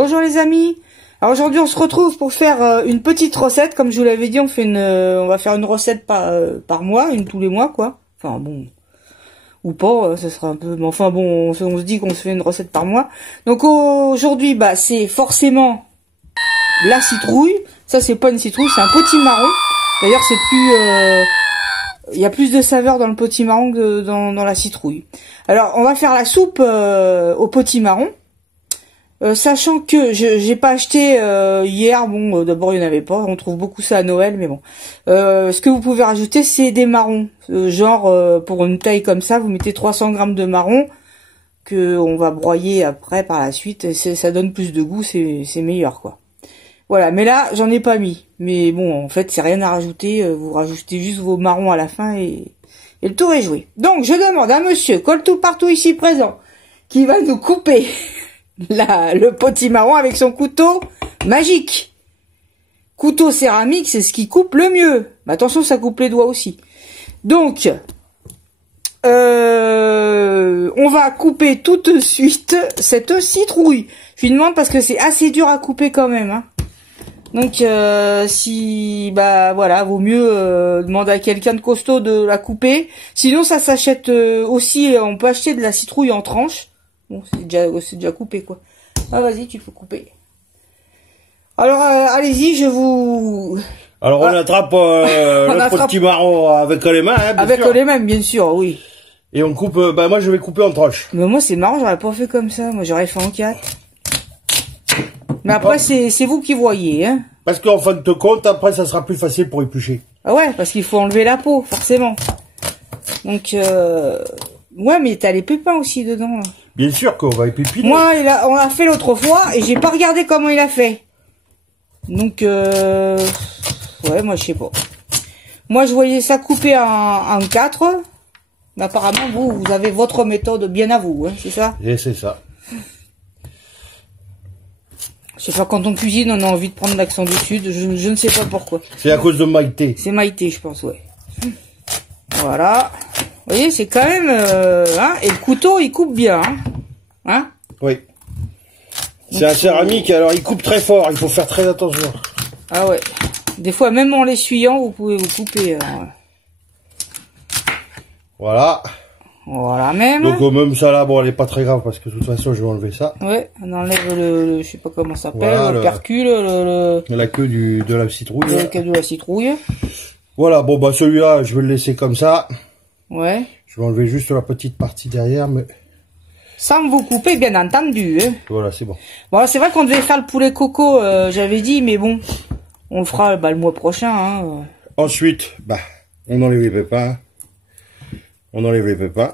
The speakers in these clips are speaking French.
Bonjour les amis. Alors aujourd'hui on se retrouve pour faire une petite recette. Comme je vous l'avais dit, on va faire une recette par mois, une tous les mois quoi. Enfin bon, ou pas, ça sera un peu... Mais enfin bon, on se dit qu'on se fait une recette par mois. Donc aujourd'hui, bah c'est forcément la citrouille. Ça c'est pas une citrouille, c'est un potimarron. D'ailleurs c'est plus... il y a plus de saveur dans le potimarron que dans la citrouille. Alors on va faire la soupe au potimarron. Sachant que j'ai pas acheté hier, bon d'abord il n'y en avait pas, on trouve beaucoup ça à Noël, mais bon. Ce que vous pouvez rajouter c'est des marrons, genre pour une taille comme ça, vous mettez 300 grammes de marrons que on va broyer après par la suite, et ça donne plus de goût, c'est meilleur quoi. Voilà, mais là j'en ai pas mis, mais bon en fait c'est rien à rajouter, vous rajoutez juste vos marrons à la fin et le tour est joué. Donc je demande à monsieur Coltou Partout ici présent qui va nous couper le potimarron avec son couteau magique. Couteau céramique, c'est ce qui coupe le mieux. Mais attention, ça coupe les doigts aussi. Donc, on va couper tout de suite cette citrouille. Je lui demande parce que c'est assez dur à couper quand même. Hein. Donc, bah voilà, vaut mieux demander à quelqu'un de costaud de la couper. Sinon, ça s'achète aussi. On peut acheter de la citrouille en tranches. Bon, c'est déjà coupé, quoi. Ah, vas-y, tu peux couper. Alors, allez-y, je vous... Alors, on attrape le potimarron avec les mains, hein, avec les mains, bien sûr, oui. Et on coupe... bah, moi, je vais couper en tranches. Mais moi, c'est marrant, j'aurais pas fait comme ça. Moi, j'aurais fait en 4. Mais après, c'est vous qui voyez, hein. Parce qu'en fin de compte, après, ça sera plus facile pour éplucher. Ah ouais, parce qu'il faut enlever la peau, forcément. Donc, ouais, mais t'as les pépins aussi dedans, là. Bien sûr qu'on va épipiner. Moi, on l'a fait l'autre fois et j'ai pas regardé comment il a fait. Donc, ouais, moi, je sais pas. Moi, je voyais ça coupé en 4. Mais apparemment, vous avez votre méthode bien à vous, hein, c'est ça? Et c'est ça. Je sais pas, quand on cuisine, on a envie de prendre l'accent du Sud. Je ne sais pas pourquoi. C'est à cause de Maïté. C'est Maïté, je pense, ouais. Voilà. Vous voyez, c'est quand même... hein, et le couteau, il coupe bien. Hein, oui. C'est un céramique, alors il coupe très fort. Il faut faire très attention. Ah ouais. Des fois, même en l'essuyant, vous pouvez vous couper. Voilà. Voilà même. Donc même ça là, bon, elle est pas très grave parce que de toute façon, je vais enlever ça. Ouais, on enlève le je sais pas comment ça s'appelle, voilà, le percule, la queue de la citrouille. La queue de la citrouille. Voilà, bon bah celui-là, je vais le laisser comme ça. Ouais. Je vais enlever juste la petite partie derrière, mais... Sans vous couper, bien entendu. Hein. Voilà, c'est bon. Bon, c'est vrai qu'on devait faire le poulet coco, j'avais dit, mais bon, on le fera le mois prochain. Hein. Ensuite, bah, on enlève les pépins. On enlève les pépins.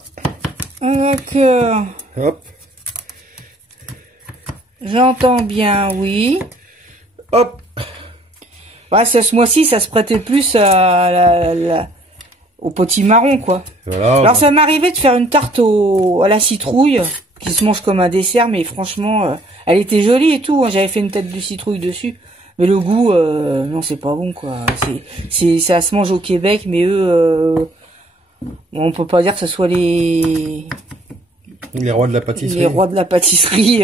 Donc, hop. J'entends bien, oui. Hop. Ouais, ce mois-ci, ça se prêtait plus au potimarron, quoi. Voilà, alors, ça m'arrivait de faire une tarte à la citrouille, qui se mange comme un dessert, mais franchement, elle était jolie et tout. Hein. J'avais fait une tête de citrouille dessus. Mais le goût, non, c'est pas bon, quoi. Ça se mange au Québec, mais eux, on peut pas dire que ce soit les rois de la pâtisserie. Les rois de la pâtisserie.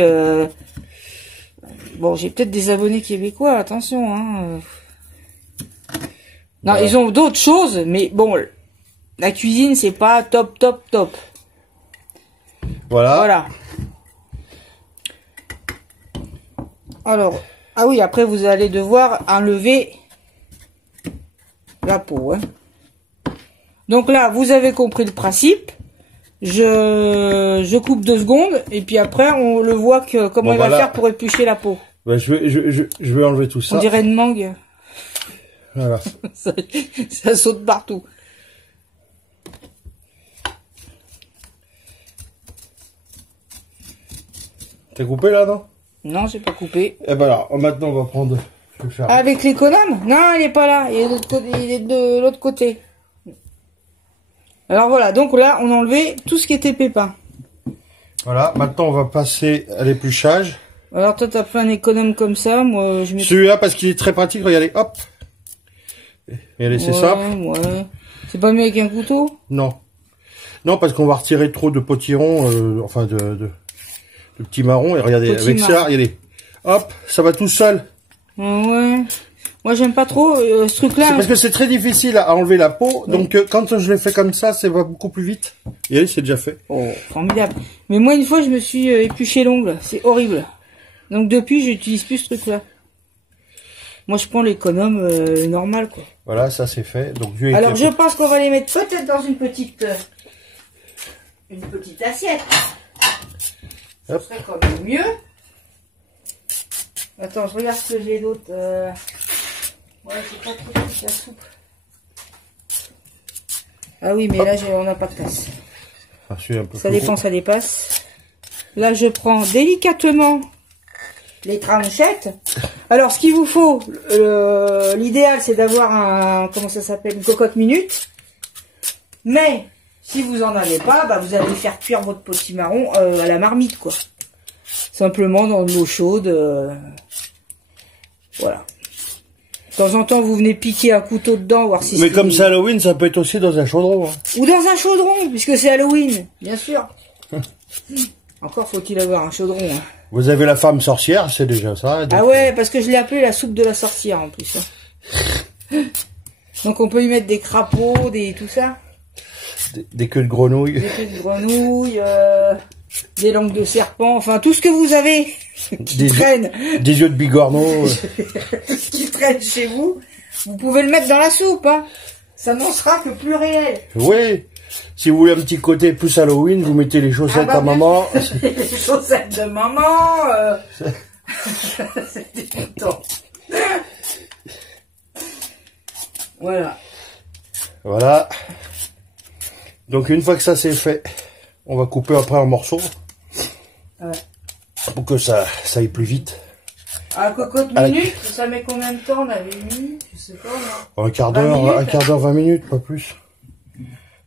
Bon, j'ai peut-être des abonnés québécois, attention, hein. Non, voilà. Ils ont d'autres choses, mais bon, la cuisine, c'est pas top. Voilà. Voilà. Alors, ah oui, après, vous allez devoir enlever la peau, hein. Donc là, vous avez compris le principe. Je coupe 2 secondes, et puis après, on le voit comment il va faire pour éplucher la peau. Ben, je vais enlever tout ça. On dirait une mangue. Voilà. ça saute partout. T'as coupé là, non? Non, j'ai pas coupé. Et ben là, maintenant on va prendre... Avec l'économe? Non, il est pas là. Il est de l'autre côté. Alors voilà, donc là, on a enlevé tout ce qui était pépins. Voilà, maintenant on va passer à l'épluchage. Alors toi, t'as fait un économe comme ça, moi je mets... Celui-là, parce qu'il est très pratique, regardez, hop. Regardez, c'est simple. Ouais. C'est pas mieux avec un couteau? Non. Non, parce qu'on va retirer trop de potirons, enfin de petits marrons, et regardez, avec ça, regardez. hop, ça va tout seul. Ouais. Moi, j'aime pas trop ce truc-là. C'est parce que c'est très difficile à enlever la peau. Ouais. Donc, quand je l'ai fait comme ça va beaucoup plus vite. Et c'est déjà fait. Oh, formidable. Mais moi, une fois, je me suis épluché l'ongle. C'est horrible. Donc, depuis, j'utilise plus ce truc-là. Moi, je prends l'économe normal, quoi. Voilà, ça c'est fait. Donc, alors, je pense qu'on va les mettre peut-être dans une petite assiette. Hop. Ce serait quand même mieux. Attends, je regarde ce que j'ai d'autre. Ouais, c'est pas trop la soupe. Ah oui, mais hop. Là, on n'a pas de place. Ah, un peu ça défend, ça dépasse. Là, je prends délicatement les tranchettes. Alors, ce qu'il vous faut, l'idéal, c'est d'avoir un, comment ça s'appelle, une cocotte minute. Mais, si vous en avez pas, bah, vous allez faire cuire votre potimarron à la marmite, quoi. Simplement dans de l'eau chaude. Voilà. De temps en temps, vous venez piquer un couteau dedans, voir si. Mais comme c'est Halloween, ça peut être aussi dans un chaudron. Hein. Ou dans un chaudron, puisque c'est Halloween, bien sûr. Encore faut-il avoir un chaudron. Hein. Vous avez la femme sorcière, c'est déjà ça. Ah ouais, parce que je l'ai appelé la soupe de la sorcière en plus. Hein. Donc on peut y mettre des crapauds, tout ça. Des queues de grenouille. Des queues de grenouille, des langues de serpent, enfin tout ce que vous avez qui traîne. Des yeux de bigorneau. Tout ce qui traîne chez vous, vous pouvez le mettre dans la soupe. Hein. Ça n'en sera que plus réel. Oui. Si vous voulez un petit côté plus Halloween, vous mettez les chaussettes à maman. Les chaussettes de maman. C'est dégoûtant. Voilà. Voilà. Donc une fois que ça c'est fait, on va couper après en morceaux. Ouais. Pour que ça aille plus vite. À cocotte minute, ça met combien de temps on avait mis? Je sais pas. Moi. Un quart d'heure, 20 minutes, pas plus.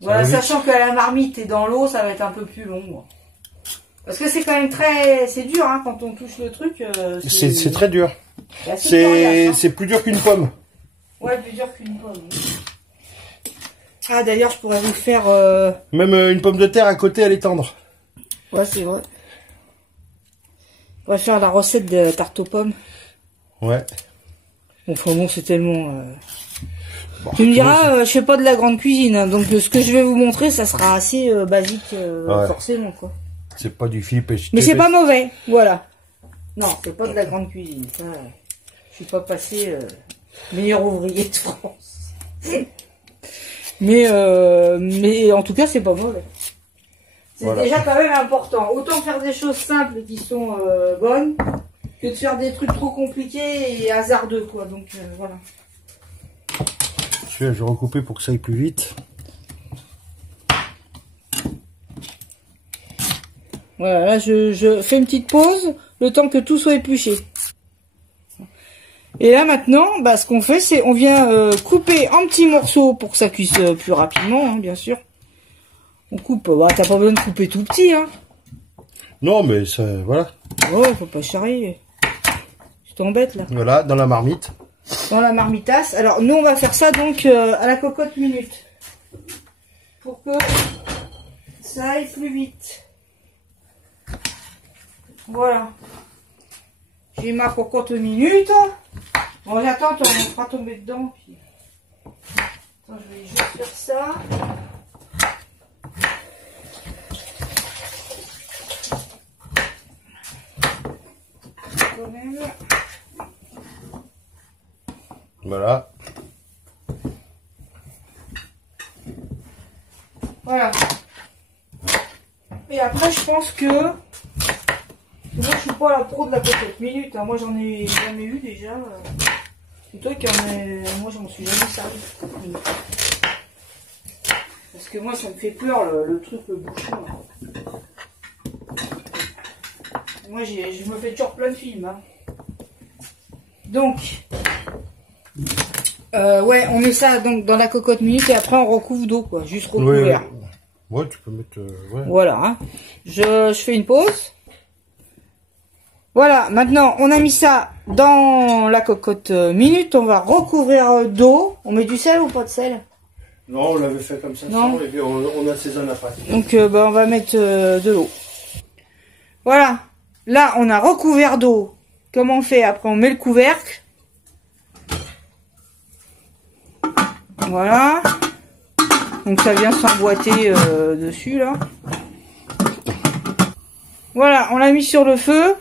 Voilà, sachant que la marmite est dans l'eau, ça va être un peu plus long. Parce que c'est quand même c'est dur hein, quand on touche le truc. C'est très dur. C'est plus dur qu'une pomme. Ouais, plus dur qu'une pomme. Ah d'ailleurs, je pourrais vous faire. Même une pomme de terre à côté, elle est tendre. Ouais, c'est vrai. On va faire la recette de tarte aux pommes. Ouais. Enfin bon, c'est tellement. Bon, tu me diras, je fais pas de la grande cuisine, hein, donc ce que je vais vous montrer, ça sera assez basique, ouais. Forcément quoi. C'est pas du Philippe et mais c'est pas mauvais, voilà. Non, c'est pas de la grande cuisine. Ça, je suis pas passé meilleur ouvrier de France. mais en tout cas, c'est pas mauvais. C'est voilà. Déjà quand même important. Autant faire des choses simples qui sont bonnes que de faire des trucs trop compliqués et hasardeux quoi. Donc voilà. Je vais recouper pour que ça aille plus vite. Voilà, là je fais une petite pause, le temps que tout soit épluché. Et là maintenant, bah, ce qu'on fait, c'est on vient couper en petits morceaux pour que ça cuise plus rapidement, hein, bien sûr. On coupe, bah, t'as pas besoin de couper tout petit, hein. Non, mais ça, voilà. Ouais, faut pas charrier. Je t'embête là. Voilà, dans la marmite. Dans la marmitasse. Alors nous on va faire ça donc à la cocotte minute pour que ça aille plus vite. Voilà. J'ai ma cocotte minute. Bon j'attends, on fera tomber dedans. Puis... Attends, je vais juste faire ça. Quand même. Voilà. Voilà. Et après, je pense que... Moi, je suis pas la pro de la cocotte minute. Hein. Moi, j'en ai jamais eu déjà. C'est toi qui en as... Moi, j'en suis jamais servi. Parce que moi, ça me fait peur, le truc, le bouchon. Moi, je me fais toujours plein de films. Hein. Donc... ouais, on met ça donc dans la cocotte minute et après on recouvre d'eau quoi, juste recouvert. Ouais, tu peux mettre. Ouais. Voilà, hein. Je fais une pause. Voilà, maintenant on a mis ça dans la cocotte minute, on va recouvrir d'eau. On met du sel ou pas de sel? Non, on l'avait fait comme ça, non. Et puis on assaisonne après. Donc bah, on va mettre de l'eau. Voilà, là on a recouvert d'eau comment on fait? Après, on met le couvercle. Voilà. Donc ça vient s'emboîter dessus là. Voilà, on l'a mis sur le feu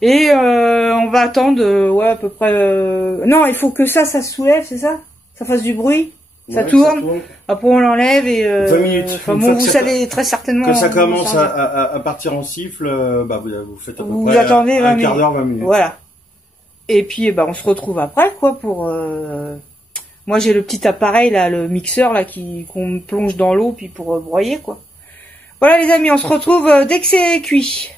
et on va attendre ouais à peu près. Non, il faut que ça se soulève, c'est ça? Ça fasse du bruit, ça tourne. Après on l'enlève et 20 minutes. Enfin bon, vous savez très certainement. Quand ça commence à partir en siffle, bah vous faites à peu près attendez un quart d'heure, 20 minutes. Voilà. Et puis bah on se retrouve après quoi pour. Moi j'ai le petit appareil là, le mixeur là qu'on plonge dans l'eau puis pour broyer quoi. Voilà les amis, on se retrouve dès que c'est cuit.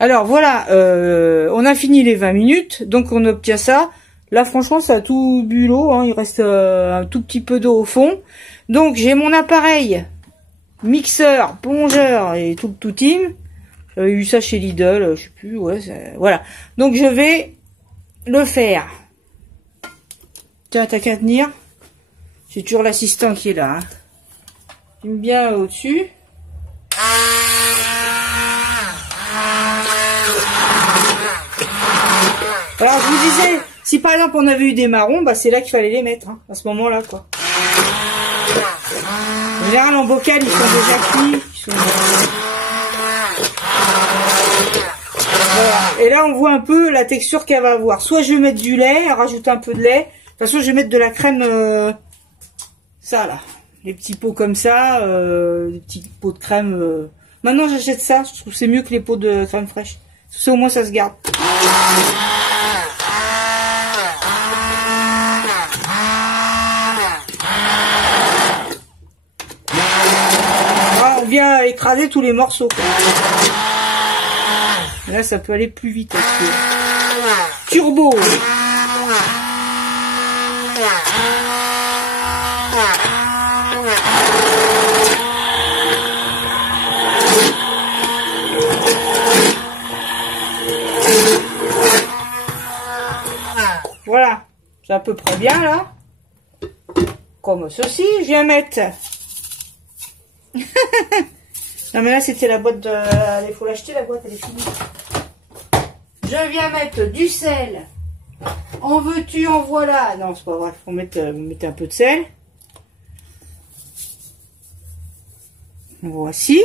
Alors voilà, on a fini les 20 minutes, donc on obtient ça. Là franchement ça a tout bu l'eau, hein, il reste un tout petit peu d'eau au fond. Donc j'ai mon appareil mixeur, plongeur et tout team. J'avais eu ça chez Lidl, je sais plus, ouais, voilà. Donc je vais le faire. Tiens, t'as qu'à tenir. J'ai toujours l'assistant qui est là. Hein. Il me bien au-dessus. Alors je vous disais, si par exemple on avait eu des marrons, bah c'est là qu'il fallait les mettre, hein, à ce moment-là quoi. En général en bocal ils sont déjà cuits. Voilà. Et là on voit un peu la texture qu'elle va avoir. Soit je vais mettre du lait, rajouter un peu de lait. De toute façon je vais mettre de la crème, ça là. Les petits pots comme ça, les petits pots de crème. Maintenant j'achète ça, je trouve que c'est mieux que les pots de crème fraîche. C'est au moins ça se garde. Voilà, on vient écraser tous les morceaux. Quoi. Là ça peut aller plus vite. Turbo. Voilà, c'est à peu près bien là. Comme ceci, je viens mettre. Non mais là c'était la boîte de. Il faut l'acheter, la boîte elle est finie. Je viens mettre du sel. En veux-tu, en voilà. Non, c'est pas vrai, faut mettre un peu de sel. Voici.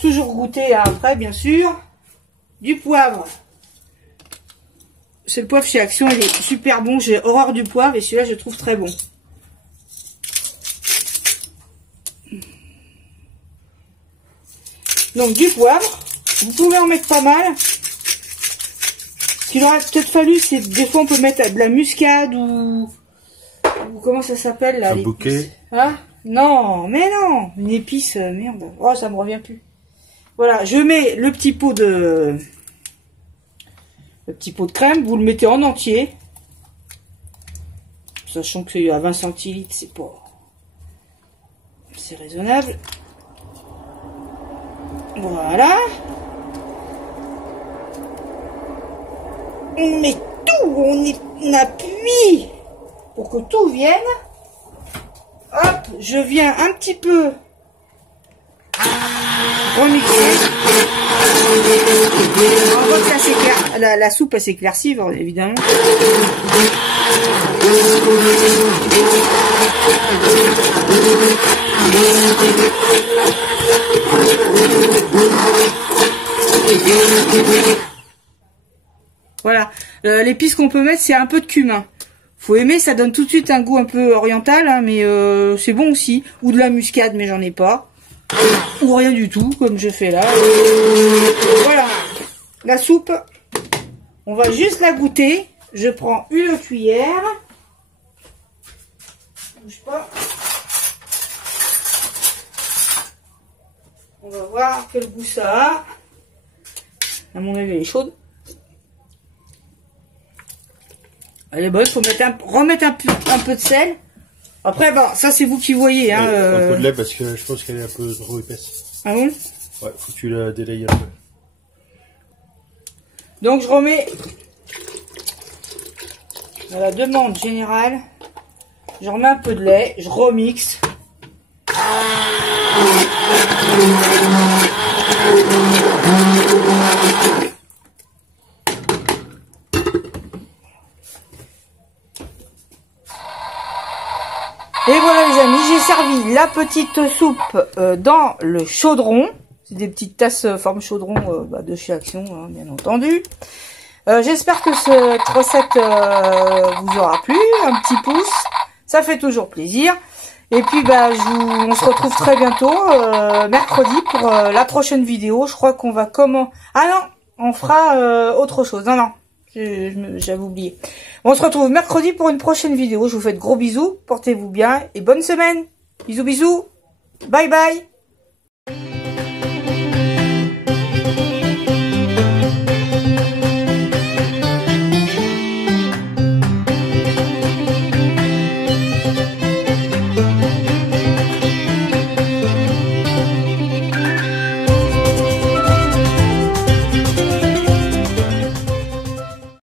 Toujours goûter après, bien sûr. Du poivre. C'est le poivre chez Action, il est super bon. J'ai horreur du poivre et celui-là, je le trouve très bon. Donc, du poivre. Vous pouvez en mettre pas mal. Ce qu'il aurait peut-être fallu, c'est des fois, on peut mettre de la muscade ou comment ça s'appelle là? Un bouquet. Hein? Non, mais non. Une épice, merde. Oh, ça me revient plus. Voilà, je mets le petit pot de... Le petit pot de crème, vous le mettez en entier. Sachant que c'est à 20 centilitres, c'est pas... C'est raisonnable. Voilà. On met tout, on appuie pour que tout vienne. Hop, je viens un petit peu remixer. On voit que la soupe elle s'éclaircit évidemment. Voilà, l'épice qu'on peut mettre c'est un peu de cumin. Faut aimer, ça donne tout de suite un goût un peu oriental, hein, mais c'est bon aussi. Ou de la muscade, mais j'en ai pas. Ou rien du tout, comme je fais là. Voilà, la soupe, on va juste la goûter. Je prends une cuillère. Bouge pas. On va voir quel goût ça a. À mon avis, elle est chaude. Elle est bonne, il faut remettre un peu de sel. Après, bon, ça c'est vous qui voyez. Hein, un peu de lait parce que je pense qu'elle est un peu trop épaisse. Ah bon? Ouais, faut que tu la délayes un peu. Donc je remets à la demande générale. Je remets un peu de lait, je remixe. Et voilà les amis, j'ai servi la petite soupe dans le chaudron. C'est des petites tasses forme chaudron de chez Action, hein, bien entendu. J'espère que cette recette vous aura plu. Un petit pouce, ça fait toujours plaisir. Et puis on se retrouve très bientôt, mercredi, pour la prochaine vidéo. Je crois qu'on va Ah non, on fera autre chose. Non, j'avais oublié. On se retrouve mercredi pour une prochaine vidéo. Je vous fais de gros bisous, portez-vous bien et bonne semaine. Bisous, bisous. Bye bye.